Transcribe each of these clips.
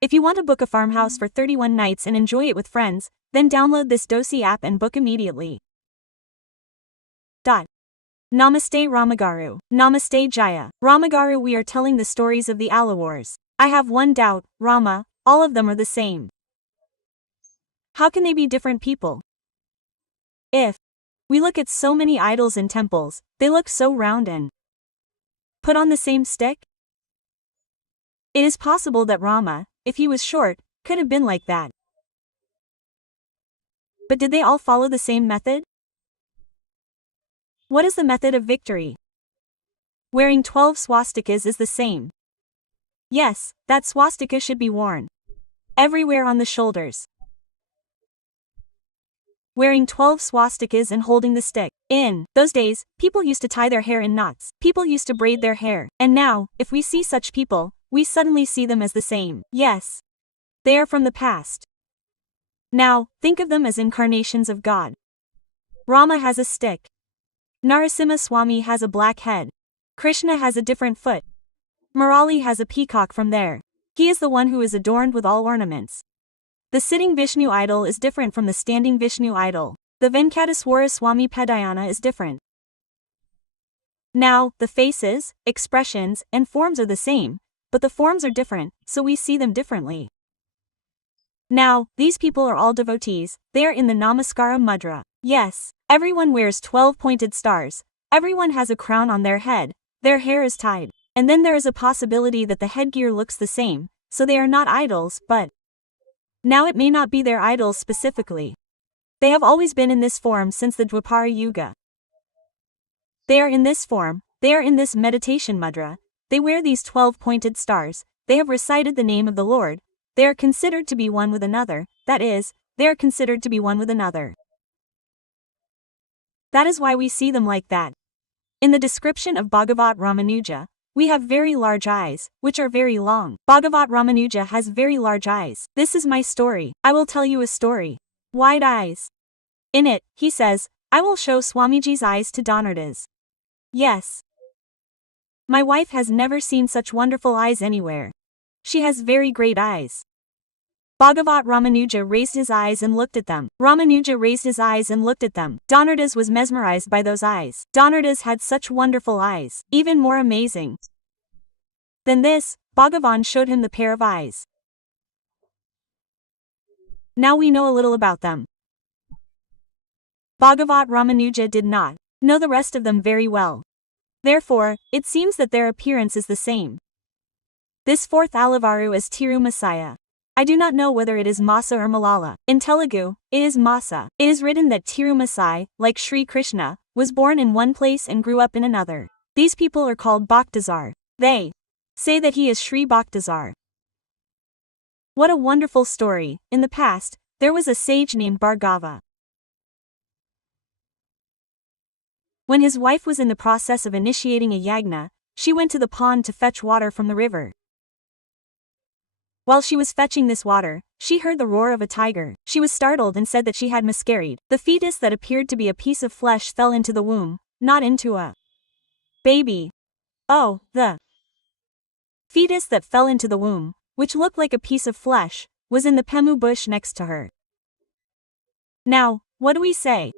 If you want to book a farmhouse for 31 nights and enjoy it with friends, then download this Dosi app and book immediately. Namaste Ramagaru. Namaste Jaya. Ramagaru, we are telling the stories of the Allah wars. I have one doubt, Rama, all of them are the same. How can they be different people? If we look at so many idols in temples, they look so round and put on the same stick? It is possible that Rama, if he was short, could have been like that. But did they all follow the same method? What is the method of victory? Wearing 12 swastikas is the same. Yes, that swastika should be worn everywhere on the shoulders. Wearing 12 swastikas and holding the stick. In those days, people used to tie their hair in knots. People used to braid their hair. And now, if we see such people, we suddenly see them as the same. Yes, they are from the past. Now, think of them as incarnations of God. Rama has a stick. Narasimha Swami has a black head. Krishna has a different foot. Murali has a peacock from there. He is the one who is adorned with all ornaments. The sitting Vishnu idol is different from the standing Vishnu idol. The Venkateswara Swami Padayana is different. Now, the faces, expressions, and forms are the same, but the forms are different, so we see them differently. Now, these people are all devotees, they are in the Namaskara Mudra. Yes, everyone wears 12 pointed stars, everyone has a crown on their head, their hair is tied, and then there is a possibility that the headgear looks the same, so they are not idols, but now it may not be their idols specifically. They have always been in this form since the Dwapara Yuga. They are in this form, they are in this meditation mudra, they wear these 12 pointed stars, they have recited the name of the Lord, they are considered to be one with another, that is, they are considered to be one with another. That is why we see them like that. In the description of Bhagavat Ramanuja, we have very large eyes, which are very long. Bhagavat Ramanuja has very large eyes. This is my story. I will tell you a story. Wide eyes. In it, he says, I will show Swamiji's eyes to Donardas. Yes. My wife has never seen such wonderful eyes anywhere. She has very great eyes. Bhagavat Ramanuja raised his eyes and looked at them. Ramanuja raised his eyes and looked at them. Donardas was mesmerized by those eyes. Donardas had such wonderful eyes, even more amazing than this. Bhagavan showed him the pair of eyes. Now we know a little about them. Bhagavat Ramanuja did not know the rest of them very well. Therefore, it seems that their appearance is the same. This fourth Alvarulu is Tiru Messiah. I do not know whether it is Masa or Malala. In Telugu, it is Masa. It is written that Tirumasi, like Sri Krishna, was born in one place and grew up in another. These people are called Bhaktazar. They say that he is Sri Bhaktazar. What a wonderful story. In the past, there was a sage named Bhargava. When his wife was in the process of initiating a yagna, she went to the pond to fetch water from the river. While she was fetching this water, she heard the roar of a tiger. She was startled and said that she had miscarried. The fetus that appeared to be a piece of flesh fell into the womb, not into a baby. Oh, the fetus that fell into the womb, which looked like a piece of flesh, was in the pemu bush next to her. Now, what do we say?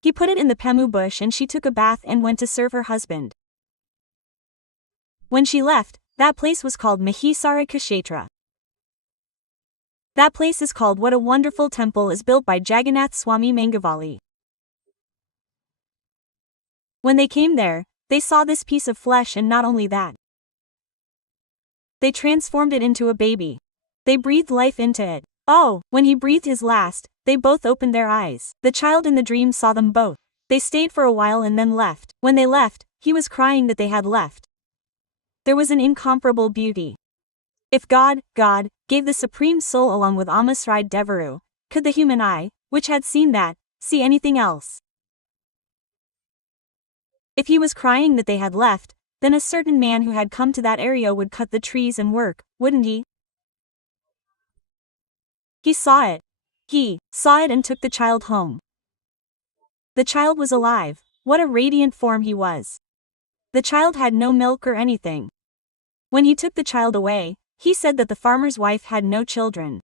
He put it in the pemu bush and she took a bath and went to serve her husband. When she left, that place was called Mahisara Kshetra. That place is called What a Wonderful Temple is built by Jagannath Swami Mangavalli. When they came there, they saw this piece of flesh, and not only that, they transformed it into a baby. They breathed life into it. Oh, when he breathed his last, they both opened their eyes. The child in the dream saw them both. They stayed for a while and then left. When they left, he was crying that they had left. There was an incomparable beauty. If God gave the Supreme Soul along with Amasride Devaru, could the human eye, which had seen that, see anything else? If he was crying that they had left, then a certain man who had come to that area would cut the trees and work, wouldn't he? He saw it. He saw it and took the child home. The child was alive. What a radiant form he was. The child had no milk or anything. When he took the child away, He said that the farmer's wife had no children.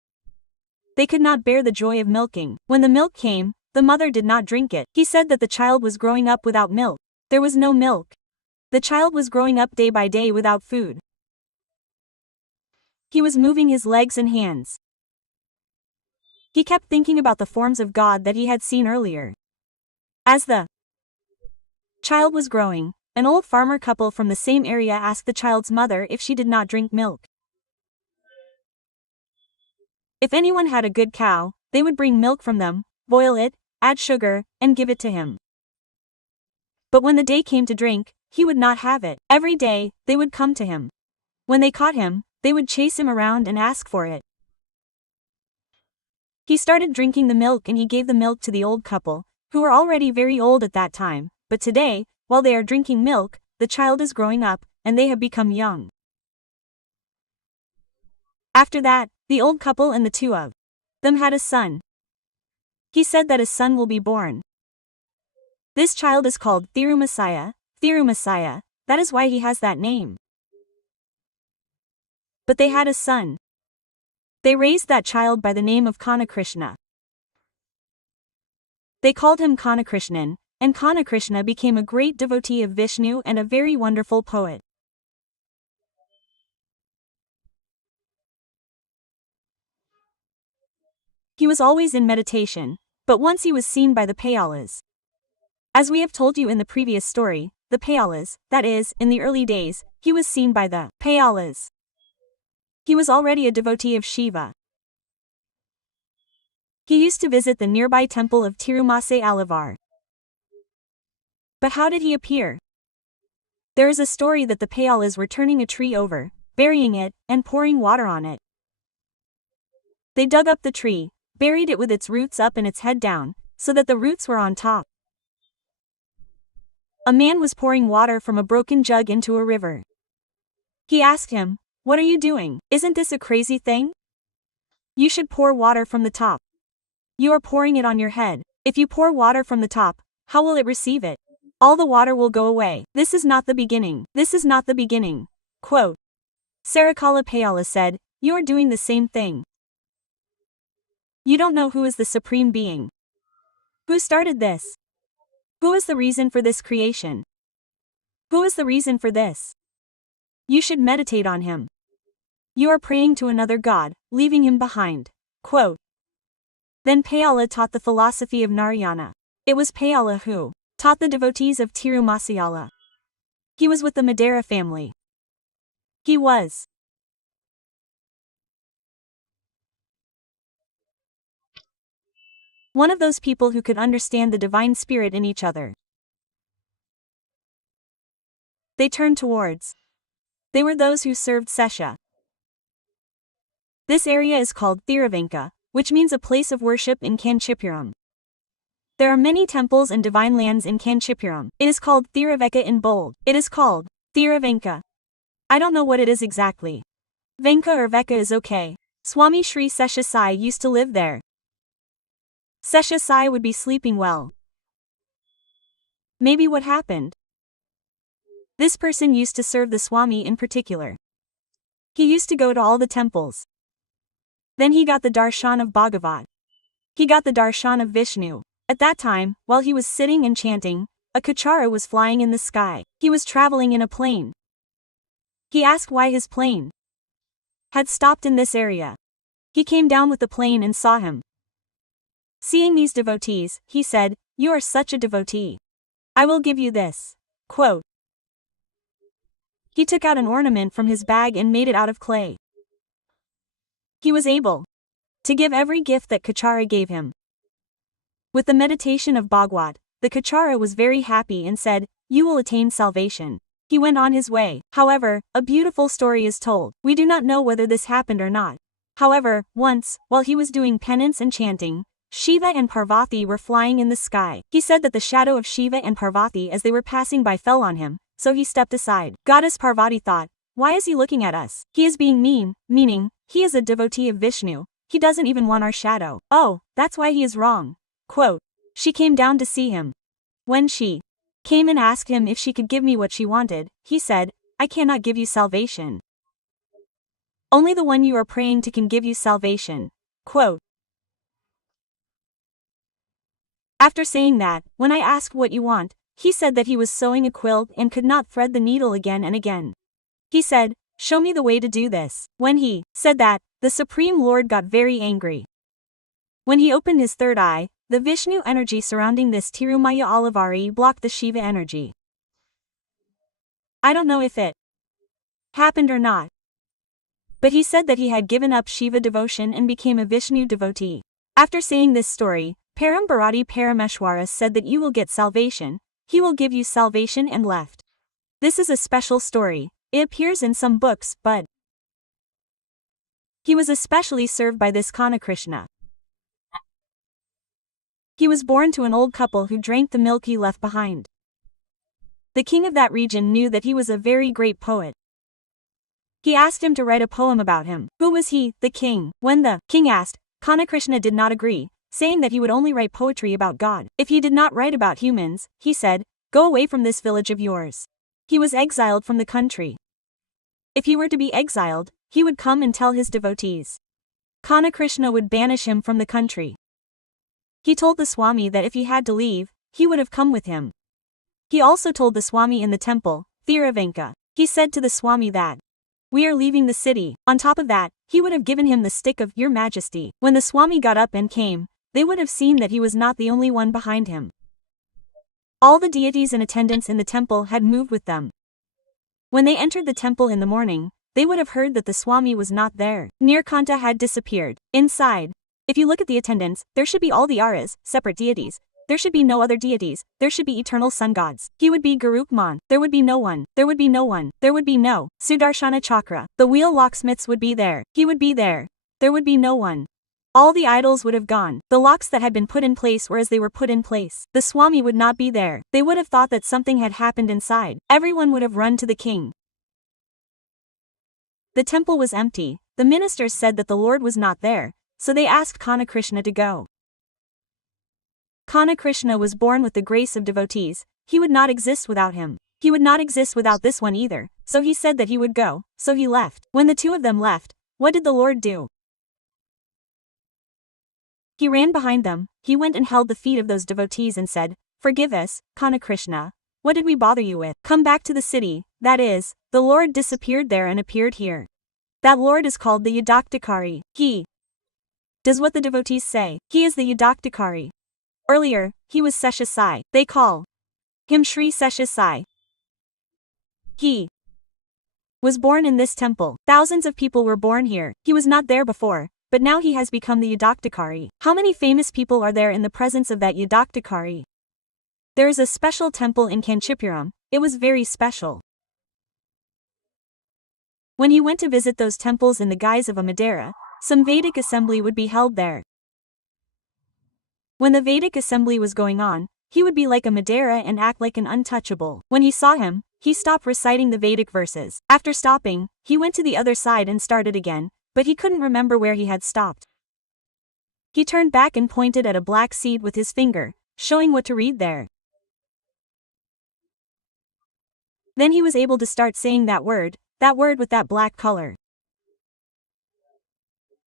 They could not bear the joy of milking. When the milk came, the mother did not drink it. He said that the child was growing up without milk. There was no milk. The child was growing up day by day without food. He was moving his legs and hands. He kept thinking about the forms of God that he had seen earlier. As the child was growing, an old farmer couple from the same area asked the child's mother if she did not drink milk. If anyone had a good cow, they would bring milk from them, boil it, add sugar, and give it to him. But when the day came to drink, he would not have it. Every day, they would come to him. When they caught him, they would chase him around and ask for it. He started drinking the milk and he gave the milk to the old couple, who were already very old at that time, but today, while they are drinking milk, the child is growing up, and they have become young. After that, the old couple and the two of them had a son. He said that a son will be born. This child is called Thankyou Messiah, that is why he has that name. But they had a son. They raised that child by the name of Krishna. They called him Krishnan, and Krishna became a great devotee of Vishnu and a very wonderful poet. He was always in meditation, but once he was seen by the Payalas. As we have told you in the previous story, the Payalas, that is, in the early days, he was seen by the Payalas. He was already a devotee of Shiva. He used to visit the nearby temple of Tirumase Alavar. But how did he appear? There is a story that the Payalas were turning a tree over, burying it, and pouring water on it. They dug up the tree, buried it with its roots up and its head down, so that the roots were on top. A man was pouring water from a broken jug into a river. He asked him, "What are you doing? Isn't this a crazy thing? You should pour water from the top. You are pouring it on your head. If you pour water from the top, how will it receive it? All the water will go away. This is not the beginning. This is not the beginning." Quote. Sarakala Payala said, "You are doing the same thing. You don't know who is the Supreme Being. Who started this? Who is the reason for this creation? Who is the reason for this? You should meditate on him. You are praying to another god, leaving him behind." Quote. Then Payala taught the philosophy of Narayana. It was Payala who taught the devotees of Tirumasayala. He was with the Madera family. He was one of those people who could understand the divine spirit in each other. They turned towards. They were those who served Sesha. This area is called Thiravanka, which means a place of worship in Kanchipuram. There are many temples and divine lands in Kanchipuram. It is called Thiravanka in bold. It is called Thiravanka. I don't know what it is exactly. Venka or Veka is okay. Swami Sri Sesha Sai used to live there. Sesha Sai would be sleeping well. Maybe what happened? This person used to serve the Swami in particular. He used to go to all the temples. Then he got the darshan of Bhagavat. He got the darshan of Vishnu. At that time, while he was sitting and chanting, a kachara was flying in the sky. He was traveling in a plane. He asked why his plane had stopped in this area. He came down with the plane and saw him. Seeing these devotees, he said, "You are such a devotee. I will give you this." Quote. He took out an ornament from his bag and made it out of clay. He was able to give every gift that Kachara gave him. With the meditation of Bhagwat, the Kachara was very happy and said, "You will attain salvation." He went on his way. However, a beautiful story is told. We do not know whether this happened or not. However, once, while he was doing penance and chanting, Shiva and Parvati were flying in the sky. He said that the shadow of Shiva and Parvati as they were passing by fell on him, so he stepped aside. Goddess Parvati thought, "Why is he looking at us? He is being mean," meaning, he is a devotee of Vishnu. He doesn't even want our shadow. Oh, that's why he is wrong. Quote. She came down to see him. When she came and asked him if she could give me what she wanted, he said, "I cannot give you salvation. Only the one you are praying to can give you salvation. Quote. After saying that, when I asked what you want, he said that he was sewing a quilt and could not thread the needle again and again. He said, "Show me the way to do this." When he said that, the Supreme Lord got very angry. When he opened his third eye, the Vishnu energy surrounding this Tirumaya Olivari blocked the Shiva energy. I don't know if it happened or not, but he said that he had given up Shiva devotion and became a Vishnu devotee. After saying this story, Parambarati Parameshwara said that you will get salvation, he will give you salvation and left. This is a special story. It appears in some books, but he was especially served by this Kana Krishna. He was born to an old couple who drank the milk he left behind. The king of that region knew that he was a very great poet. He asked him to write a poem about him. Who was he, the king? When the king asked, Kana Krishna did not agree, saying that he would only write poetry about God. If he did not write about humans, he said, "Go away from this village of yours." He was exiled from the country. If he were to be exiled, he would come and tell his devotees. Kana Krishna would banish him from the country. He told the Swami that if he had to leave, he would have come with him. He also told the Swami in the temple, Thiravanka. He said to the Swami that, "We are leaving the city." On top of that, he would have given him the stick of Your Majesty. When the Swami got up and came, they would have seen that he was not the only one behind him. All the deities in attendance in the temple had moved with them. When they entered the temple in the morning, they would have heard that the Swami was not there. Nirkanta had disappeared. Inside, if you look at the attendance, there should be all the Aras, separate deities. There should be no other deities, there should be eternal sun gods. He would be Garukman, there would be no one, there would be no one, there would be no Sudarshana Chakra. The wheel locksmiths would be there, he would be there would be no one. All the idols would have gone. The locks that had been put in place were as they were put in place. The Swami would not be there. They would have thought that something had happened inside. Everyone would have run to the king. The temple was empty. The ministers said that the Lord was not there, so they asked Kana Krishna to go. Kana Krishna was born with the grace of devotees. He would not exist without him. He would not exist without this one either, so he said that he would go, so he left. When the two of them left, what did the Lord do? He ran behind them, he went and held the feet of those devotees and said, "Forgive us, Kana Krishna. What did we bother you with? Come back to the city." That is, the Lord disappeared there and appeared here. That Lord is called the Yadaktakari. He does what the devotees say. He is the Yadaktakari. Earlier, he was Seshasai. They call him Sri Seshasai. He was born in this temple. Thousands of people were born here. He was not there before, but now he has become the Yadaktakari. How many famous people are there in the presence of that Yadaktakari? There is a special temple in Kanchipuram. It was very special. When he went to visit those temples in the guise of a Madeira, some Vedic assembly would be held there. When the Vedic assembly was going on, he would be like a Madeira and act like an untouchable. When he saw him, he stopped reciting the Vedic verses. After stopping, he went to the other side and started again, but he couldn't remember where he had stopped. He turned back and pointed at a black seed with his finger, showing what to read there. Then he was able to start saying that word with that black color.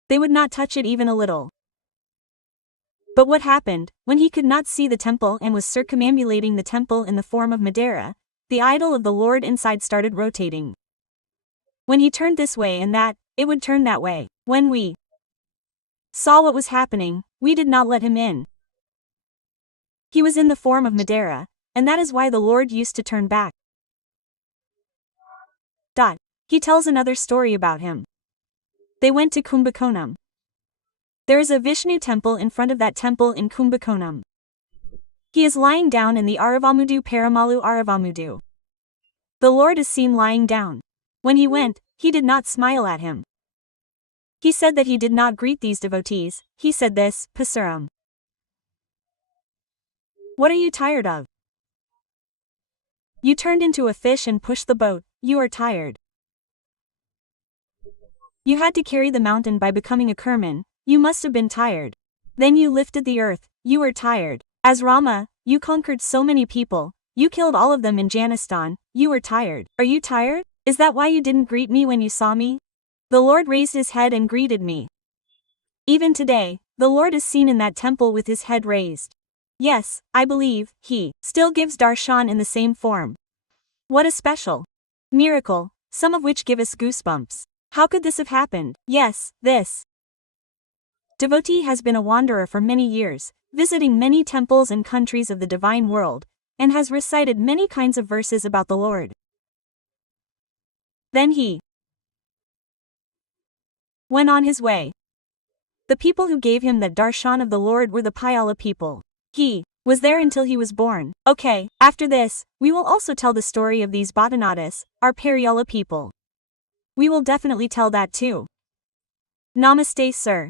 They would not touch it even a little. But what happened, when he could not see the temple and was circumambulating the temple in the form of Madeira, the idol of the Lord inside started rotating. When he turned this way and that, it would turn that way. When we saw what was happening, we did not let him in. He was in the form of Madeira, and that is why the Lord used to turn back. He tells another story about him. They went to Kumbakonam. There is a Vishnu temple in front of that temple in Kumbakonam. He is lying down in the Aravamudu Paramalu Aravamudu. The Lord is seen lying down. When he went, he did not smile at him. He said that he did not greet these devotees. He said this, "Pasuram. What are you tired of? You turned into a fish and pushed the boat, you are tired. You had to carry the mountain by becoming a Kerman, you must have been tired. Then you lifted the earth, you are tired. As Rama, you conquered so many people, you killed all of them in Janistan, you are tired. Are you tired? Is that why you didn't greet me when you saw me? The Lord raised his head and greeted me. Even today, the Lord is seen in that temple with his head raised. Yes, I believe, he still gives darshan in the same form. What a special miracle, some of which give us goosebumps. How could this have happened? Yes, this devotee has been a wanderer for many years, visiting many temples and countries of the divine world, and has recited many kinds of verses about the Lord. Then he went on his way. The people who gave him that darshan of the Lord were the Payala people. He was there until he was born. Okay, after this, we will also tell the story of these Bhatanatas, our Pariyala people. We will definitely tell that too. Namaste, sir.